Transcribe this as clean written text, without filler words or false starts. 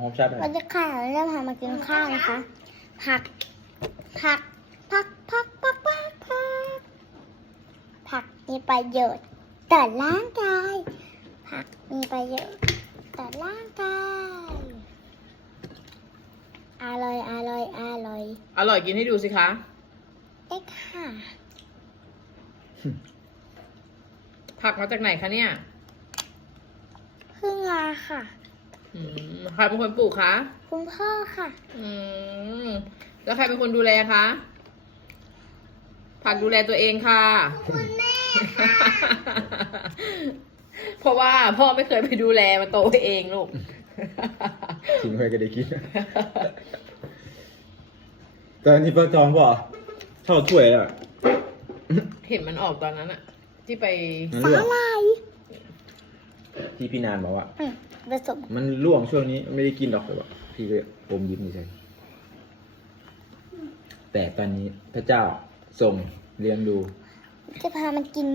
หอมชัดเลย วันนี้ค่ะเราจะพามากินข้าวนะคะผักผักมีประโยชน์ต่อร่างกายผักมีประโยชน์ต่อร่างกายอร่อย อร่อยกินให้ดูสิคะ ได้ค่ะ ผักมาจากไหนคะเนี่ย พึ่งมาค่ะ ใครเป็นคนปลูกคะ คุณพ่อค่ะ แล้วใครเป็นคนดูแลคะ ผักดูแลตัวเองค่ะ คุณแม่ค่ะ เพราะว่าพ่อไม่เคยไปดูแลมาโตเองลูก ทิ้งไว้ก็ได้กินแต่อันนี้ปลาจอมป่ะชอบถ้วยอ่ะ เห็นมันออกตอนนั้นอะที่ไป มัน สา ร่วง หร่าย ที่พี่นานบอกว่า ผสม มันร่วงช่วงนี้ไม่ได้กินหรอกแต่ว่าพี่ก็อมยิ้มนี่ใช่แต่ตอนนี้พระเจ้าทรงเลี้ยงดู จะพามันกิน